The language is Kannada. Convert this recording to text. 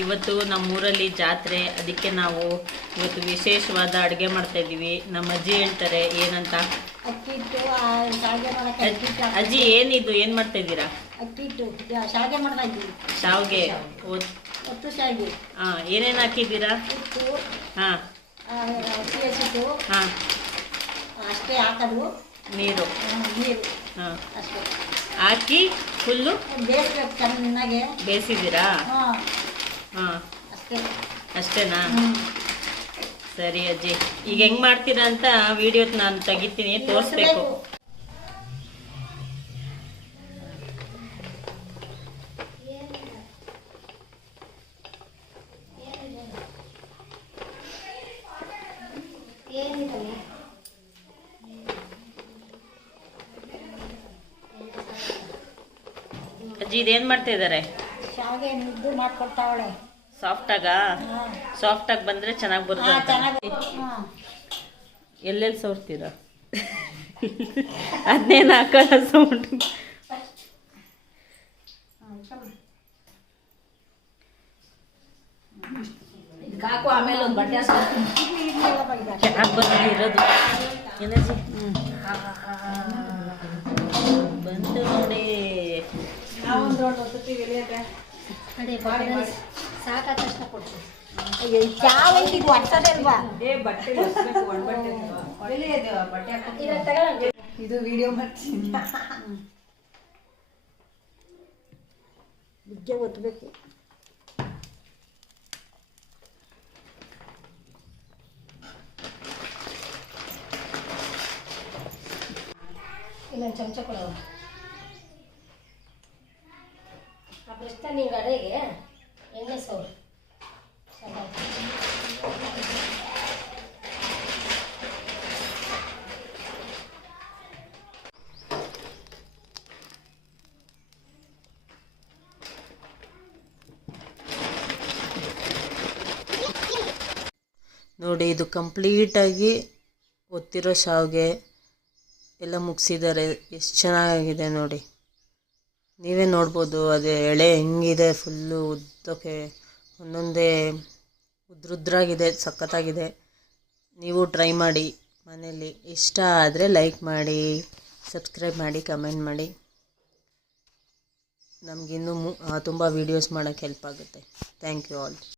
ಇವತ್ತು ನಮ್ಮೂರಲ್ಲಿ ಜಾತ್ರೆ, ಅದಕ್ಕೆ ನಾವು ಇವತ್ತು ವಿಶೇಷವಾದ ಅಡುಗೆ ಮಾಡ್ತಾ ಇದ್ದೀವಿ. ನಮ್ಮ ಅಜ್ಜಿ ಹೇಳ್ತಾರೆ ಏನಂತ. ಅಜ್ಜಿ ಏನಿದು, ಏನು ಮಾಡ್ತಾ ಇದ್ದೀರಾ? ಶಾವಿಗೆ. ಹಾಂ, ಏನೇನು ಹಾಕಿದ್ದೀರಾ? ಹಾಂ ಹಾಂ, ಅಷ್ಟೇ ಹಾಕೋದು, ನೀರು ಹಾಂ ಹಾಕಿ ಫುಲ್ಲು ಬೇಯಿಸ್ಬೇಕು, ಚೆನ್ನಾಗಿ ಬೇಯಿಸಿದ್ದೀರಾ? ಹಾಂ, ಅಷ್ಟೇನಾ? ಸರಿ ಅಜ್ಜಿ, ಈಗ ಹೆಂಗೆ ಮಾಡ್ತೀರಾ ಅಂತ ವಿಡಿಯೋ ನಾನು ತೆಗಿತೀನಿ, ತೋರಿಸ್ಬೇಕು. ಅಜ್ಜಿ ಇದೇನು ಮಾಡ್ತಾ ಇದ್ದಾರೆ? ಶಾವಿಗೆ ಮುದ್ದು ಮಾಡ್ಕೊಡ್ತಾವಳೆ. ಸಾಫ್ಟಾಗಿ ಬಂದರೆ ಚೆನ್ನಾಗಿ ಬರುತ್ತೆ. ಎಲ್ಲೆಲ್ಲಿ ಸೋರ್ತೀರಾ? ಅದನ್ನೇನು ಹಾಕೋಲ್ಲ ಸೌಂಡ್. ಕಾಕು ಆಮೇಲೆ ಒಂದು ಬಟ್ಟೆ ಚೆನ್ನಾಗಿ ಬಂದಿದೆ ಇರೋದು. ಏನಜ್ಜಿ ಬಂತು ನೋಡಿ. ಸಾಕ ಕಷ್ಟ ಕೊಡ್ತೀವಿ. ಯಾವ ಇದು ವರ್ಷದೇ ಅಲ್ವಾ? ಇದು ವಿಡಿಯೋ ಮಾಡ್ತೀನಿ. ಬಿಗ್ಗೆ ಒತ್ತಬೇಕು. ಇನ್ನೊಂದು ಚಮಚ ಕೊಡೋ. ಆ ಪ್ರಶ್ನೆ ನಿಂಗೆ ಅಡೆಗೆ ಎಣ್ಣೆ ಸೌರು ನೋಡಿ. ಇದು ಕಂಪ್ಲೀಟಾಗಿ ಒತ್ತಿರೋ ಶಾವಿಗೆ ಎಲ್ಲ ಮುಗಿಸಿದ್ದಾರೆ. ಎಷ್ಟು ಚೆನ್ನಾಗಿದೆ ನೋಡಿ, ನೀವೇ ನೋಡ್ಬೋದು. ಅದೇ ಎಳೆ ಹೆಂಗಿದೆ, ಫುಲ್ಲು ಉದ್ದಕ್ಕೆ ಒಂದೊಂದೇ ಉದ್ರುದ್ರಾಗಿದೆ, ಸಖತ್ತಾಗಿದೆ. ನೀವು ಟ್ರೈ ಮಾಡಿ ಮನೇಲಿ. ಇಷ್ಟ ಆದರೆ ಲೈಕ್ ಮಾಡಿ, ಸಬ್ಸ್ಕ್ರೈಬ್ ಮಾಡಿ, ಕಮೆಂಟ್ ಮಾಡಿ. ನಮಗಿನ್ನೂ ತುಂಬ ವೀಡಿಯೋಸ್ ಮಾಡೋಕ್ಕೆ ಹೆಲ್ಪ್ ಆಗುತ್ತೆ. Thank you all.